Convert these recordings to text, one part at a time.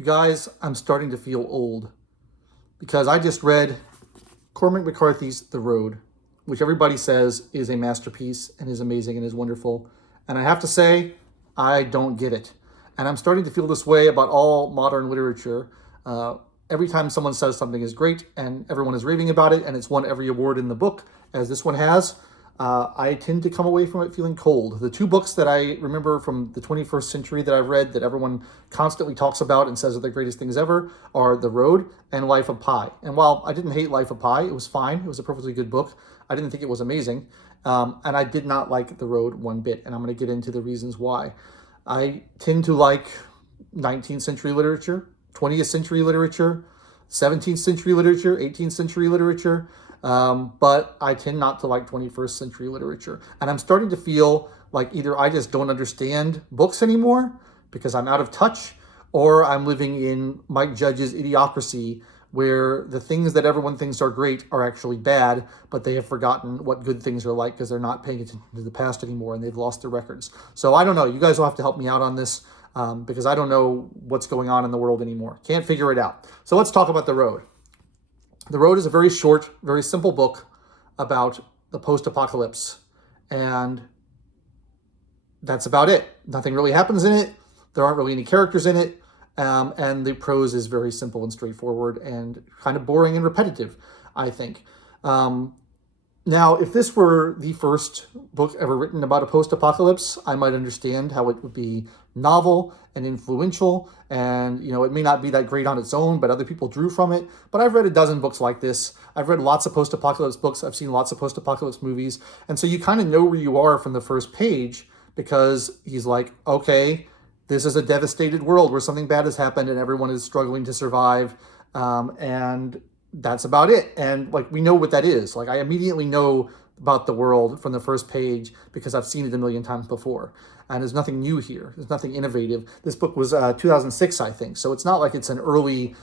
You guys, I'm starting to feel old because I just read Cormac McCarthy's The Road, which everybody says is a masterpiece and is amazing and is wonderful. And I have to say, I don't get it. And I'm starting to feel this way about all modern literature. Every time someone says something is great and everyone is raving about it and it's won every award in the book, as this one has, I tend to come away from it feeling cold. The two books that I remember from the 21st century that I've read that everyone constantly talks about and says are the greatest things ever are The Road and Life of Pi. And while I didn't hate Life of Pi, it was fine. It was a perfectly good book. I didn't think it was amazing. And I did not like The Road one bit. And I'm going to get into the reasons why. I tend to like 19th century literature, 20th century literature, 17th century literature, 18th century literature. But I tend not to like 21st century literature. And I'm starting to feel like either I just don't understand books anymore because I'm out of touch, or I'm living in Mike Judge's Idiocracy, where the things that everyone thinks are great are actually bad, but they have forgotten what good things are like because they're not paying attention to the past anymore and they've lost their records. So I don't know. You guys will have to help me out on this because I don't know what's going on in the world anymore. Can't figure it out. So let's talk about The Road. The Road is a very short, very simple book about the post-apocalypse. And that's about it. Nothing really happens in it. There aren't really any characters in it. And the prose is very simple and straightforward and kind of boring and repetitive, I think. Now, if this were the first book ever written about a post-apocalypse, I might understand how it would be novel and influential, and it may not be that great on its own, but other people drew from it. But I've read a dozen books like this. I've read lots of post-apocalypse books. I've seen lots of post-apocalypse movies, and so you kind of know where you are from the first page because he's like, okay, this is a devastated world where something bad has happened and everyone is struggling to survive, and that's about it. And we know what that is. I immediately know about the world from the first page because I've seen it a million times before. And there's nothing new here. There's nothing innovative. This book was 2006, I think. So it's not like it's an early,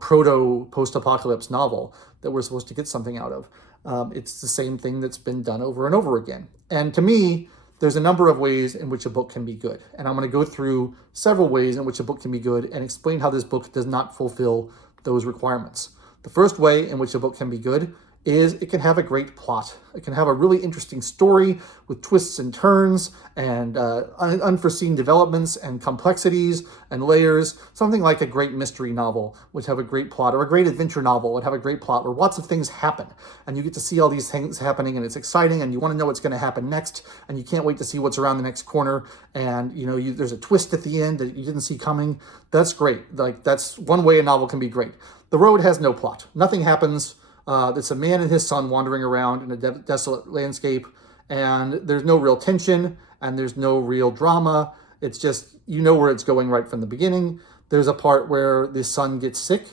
proto post-apocalypse novel that we're supposed to get something out of. It's the same thing that's been done over and over again. And to me, there's a number of ways in which a book can be good. And I'm going to go through several ways in which a book can be good and explain how this book does not fulfill those requirements. The first way in which a book can be good is it can have a great plot. It can have a really interesting story with twists and turns and unforeseen developments and complexities and layers. Something like a great mystery novel would have a great plot, or a great adventure novel would have a great plot where lots of things happen and you get to see all these things happening and it's exciting and you want to know what's going to happen next and you can't wait to see what's around the next corner, and there's a twist at the end that you didn't see coming. That's great. That's one way a novel can be great. The Road has no plot. Nothing happens. It's a man and his son wandering around in a desolate landscape, and there's no real tension, and there's no real drama. It's just, where it's going right from the beginning. There's a part where the son gets sick,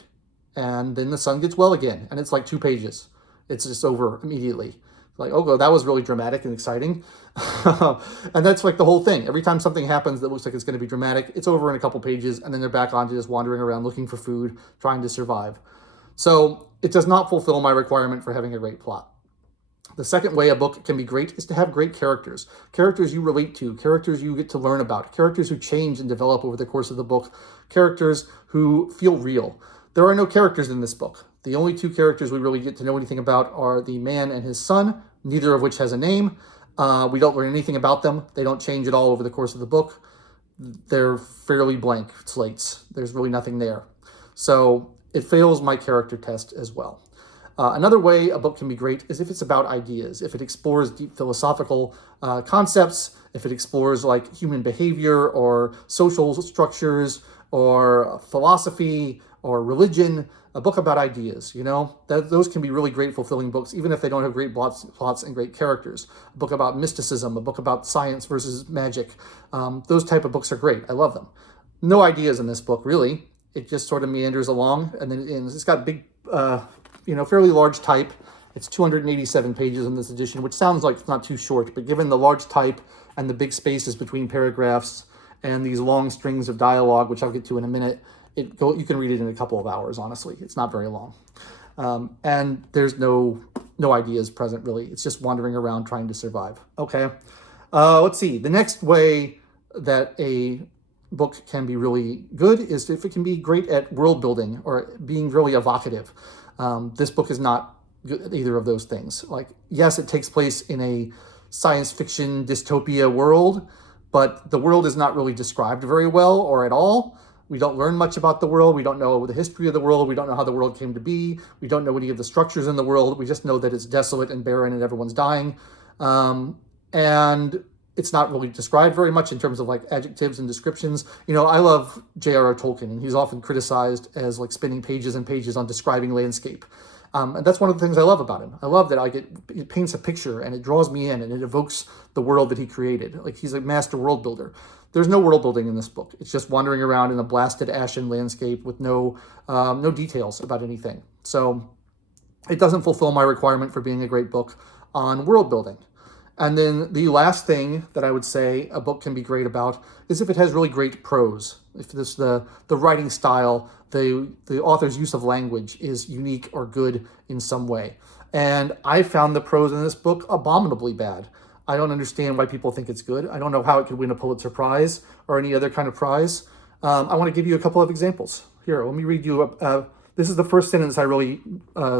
and then the son gets well again, and it's like 2 pages. It's just over immediately. Oh, that was really dramatic and exciting. And that's the whole thing. Every time something happens that looks like it's going to be dramatic, it's over in a couple pages, and then they're back on to just wandering around looking for food, trying to survive. So it does not fulfill my requirement for having a great plot. The second way a book can be great is to have great characters. Characters you relate to, characters you get to learn about, characters who change and develop over the course of the book, characters who feel real. There are no characters in this book. The only 2 characters we really get to know anything about are the man and his son, neither of which has a name. We don't learn anything about them. They don't change at all over the course of the book. They're fairly blank slates. There's really nothing there. So it fails my character test as well. Another way a book can be great is if it's about ideas, if it explores deep philosophical concepts, if it explores human behavior or social structures or philosophy or religion. A book about ideas, those can be really great, fulfilling books, even if they don't have great plots and great characters. A book about mysticism, a book about science versus magic. Those type of books are great. I love them. No ideas in this book, really. It just sort of meanders along, and then it ends. It's got big, fairly large type. It's 287 pages in this edition, which sounds like it's not too short, but given the large type and the big spaces between paragraphs and these long strings of dialogue, which I'll get to in a minute, you can read it in a couple of hours, honestly. It's not very long. And there's no ideas present, really. It's just wandering around trying to survive. Okay, let's see. The next way that a book can be really good is if it can be great at world building or being really evocative. This book is not good at either of those things. Like, yes, it takes place in a science fiction dystopia world, but the world is not really described very well or at all. We don't learn much about the world. We don't know the history of the world. We don't know how the world came to be. We don't know any of the structures in the world. We just know that it's desolate and barren and everyone's dying. And it's not really described very much in terms of like adjectives and descriptions. I love J.R.R. Tolkien, and he's often criticized as like spending pages and pages on describing landscape. And that's one of the things I love about him. I love that it paints a picture and it draws me in and it evokes the world that he created. Like, he's a master world builder. There's no world building in this book. It's just wandering around in a blasted ashen landscape with no details about anything. So it doesn't fulfill my requirement for being a great book on world building. And then the last thing that I would say a book can be great about is if it has really great prose. If the writing style, the author's use of language is unique or good in some way. And I found the prose in this book abominably bad. I don't understand why people think it's good. I don't know how it could win a Pulitzer Prize or any other kind of prize. I want to give you a couple of examples. Here, let me read you. This is the first sentence I really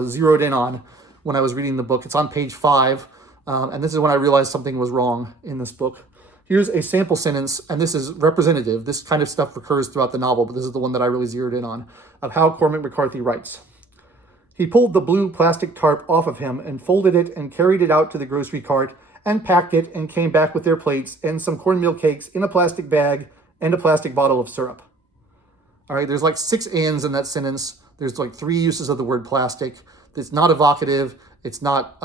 zeroed in on when I was reading the book. It's on page 5. And this is when I realized something was wrong in this book. Here's a sample sentence, and this is representative. This kind of stuff recurs throughout the novel, but this is the one that I really zeroed in on, of how Cormac McCarthy writes. He pulled the blue plastic tarp off of him and folded it and carried it out to the grocery cart and packed it and came back with their plates and some cornmeal cakes in a plastic bag and a plastic bottle of syrup. All right, there's like 6 ands in that sentence. There's like 3 uses of the word plastic. It's not evocative. It's not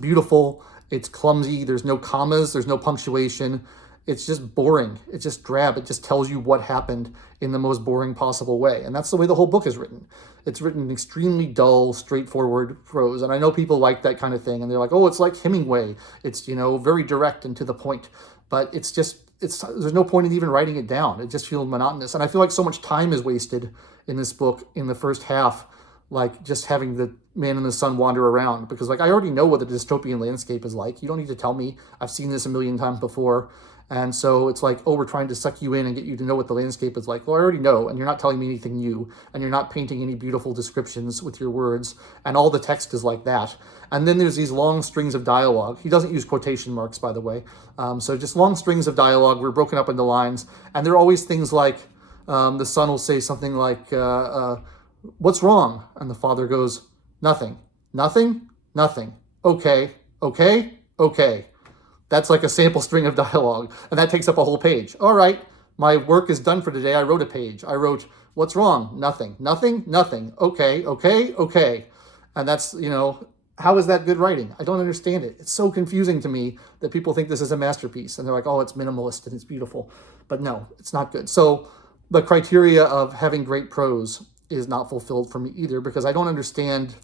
beautiful. It's clumsy. There's no commas. There's no punctuation. It's just boring. It's just drab. It just tells you what happened in the most boring possible way. And that's the way the whole book is written. It's written in extremely dull, straightforward prose. And I know people like that kind of thing. And they're like, oh, it's like Hemingway. It's, very direct and to the point. But there's no point in even writing it down. It just feels monotonous. And I feel like so much time is wasted in this book in the first half, like just having the man and the sun wander around, because like I already know what the dystopian landscape is like. You don't need to tell me. I've seen this a million times before. And so it's like, oh, we're trying to suck you in and get you to know what the landscape is like. Well, I already know, and you're not telling me anything new, and you're not painting any beautiful descriptions with your words, and all the text is like that. And then there's these long strings of dialogue. He doesn't use quotation marks, by the way. So just long strings of dialogue. We're broken up into lines, and there are always things like the son will say something like, what's wrong? And the father goes, nothing. Nothing? Nothing. Okay. Okay. Okay. That's like a sample string of dialogue, and that takes up a whole page. All right, my work is done for today. I wrote a page. I wrote, what's wrong? Nothing. Nothing? Nothing. Okay. Okay. Okay. And that's, how is that good writing? I don't understand it. It's so confusing to me that people think this is a masterpiece, and they're like, oh, it's minimalist and it's beautiful. But no, it's not good. So the criteria of having great prose is not fulfilled for me either, because I don't understand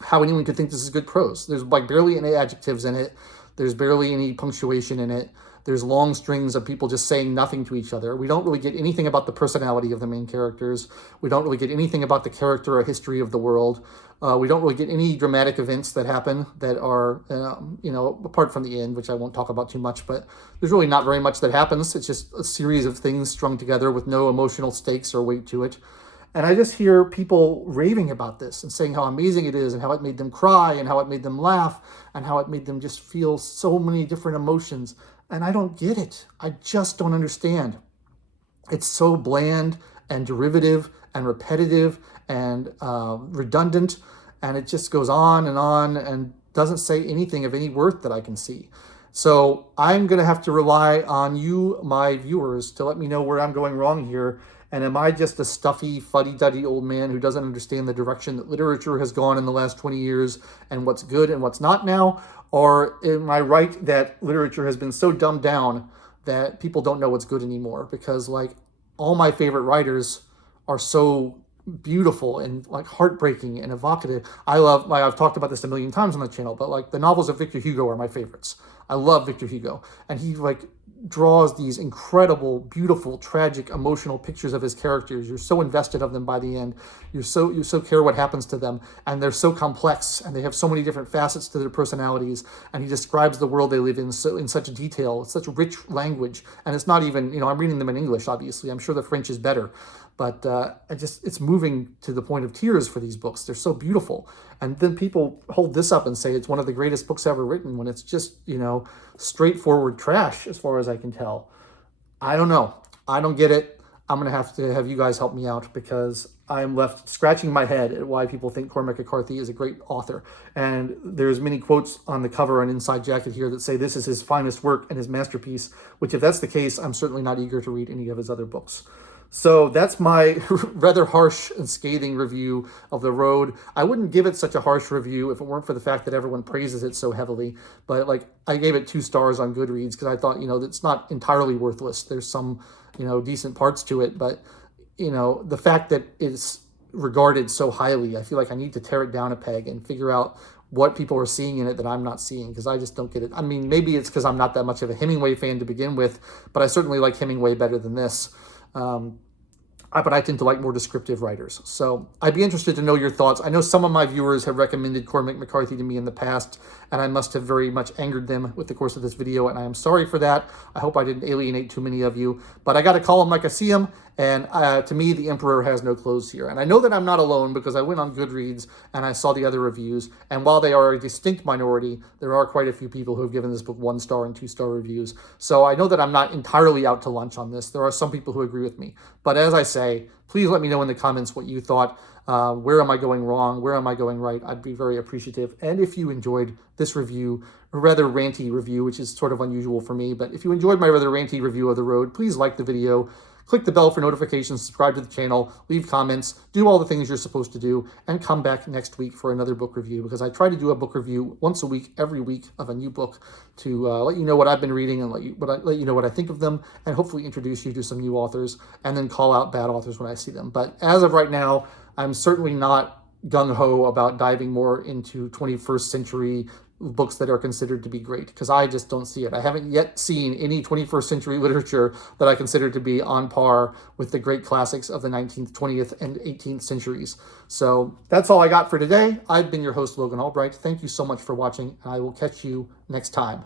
how anyone could think this is good prose. There's like barely any adjectives in it. There's barely any punctuation in it. There's long strings of people just saying nothing to each other. We don't really get anything about the personality of the main characters. We don't really get anything about the character or history of the world. We don't really get any dramatic events that happen that are, apart from the end, which I won't talk about too much, but there's really not very much that happens. It's just a series of things strung together with no emotional stakes or weight to it. And I just hear people raving about this and saying how amazing it is and how it made them cry and how it made them laugh and how it made them just feel so many different emotions. And I don't get it. I just don't understand. It's so bland and derivative and repetitive and redundant. And it just goes on and doesn't say anything of any worth that I can see. So I'm going to have to rely on you, my viewers, to let me know where I'm going wrong here. And am I just a stuffy, fuddy-duddy old man who doesn't understand the direction that literature has gone in the last 20 years and what's good and what's not now? Or am I right that literature has been so dumbed down that people don't know what's good anymore? Because like all my favorite writers are so beautiful and like heartbreaking and evocative. I've talked about this a million times on the channel, but like the novels of Victor Hugo are my favorites. I love Victor Hugo. And he like draws these incredible, beautiful, tragic, emotional pictures of his characters. You're so invested of them by the end. You so care what happens to them, and they're so complex, and they have so many different facets to their personalities. And he describes the world they live in in such detail. It's such rich language, and it's not even, I'm reading them in English. Obviously, I'm sure the French is better, but it's moving to the point of tears for these books. They're so beautiful, and then people hold this up and say it's one of the greatest books ever written, when it's just straightforward trash, as far as I can tell. I don't know. I don't get it. I'm going to have you guys help me out, because I'm left scratching my head at why people think Cormac McCarthy is a great author. And there's many quotes on the cover and inside jacket here that say this is his finest work and his masterpiece, which, if that's the case, I'm certainly not eager to read any of his other books. So that's my rather harsh and scathing review of The Road. I wouldn't give it such a harsh review if it weren't for the fact that everyone praises it so heavily. But I gave it 2 stars on Goodreads because I thought, it's not entirely worthless. There's some, decent parts to it. But, the fact that it's regarded so highly, I feel like I need to tear it down a peg and figure out what people are seeing in it that I'm not seeing, because I just don't get it. I mean, maybe it's because I'm not that much of a Hemingway fan to begin with, but I certainly like Hemingway better than this. But I tend to like more descriptive writers. So I'd be interested to know your thoughts. I know some of my viewers have recommended Cormac McCarthy to me in the past, and I must have very much angered them with the course of this video, and I am sorry for that. I hope I didn't alienate too many of you, but I got to call them like I see them. And to me, the emperor has no clothes here. And I know that I'm not alone, because I went on Goodreads and I saw the other reviews. And while they are a distinct minority, there are quite a few people who have given this book 1-star and 2-star reviews. So I know that I'm not entirely out to lunch on this. There are some people who agree with me. But as I say, please let me know in the comments what you thought. Where am I going wrong? Where am I going right? I'd be very appreciative. And if you enjoyed this review, a rather ranty review, which is sort of unusual for me, but if you enjoyed my rather ranty review of The Road, please like the video. Click the bell for notifications, subscribe to the channel, leave comments, do all the things you're supposed to do, and come back next week for another book review, because I try to do a book review once a week, every week, of a new book to let you know what I've been reading and let you know what I think of them, and hopefully introduce you to some new authors, and then call out bad authors when I see them. But as of right now, I'm certainly not gung-ho about diving more into 21st century books that are considered to be great, because I just don't see it. I haven't yet seen any 21st century literature that I consider to be on par with the great classics of the 19th, 20th, and 18th centuries. So that's all I got for today. I've been your host, Logan Albright. Thank you so much for watching, and I will catch you next time.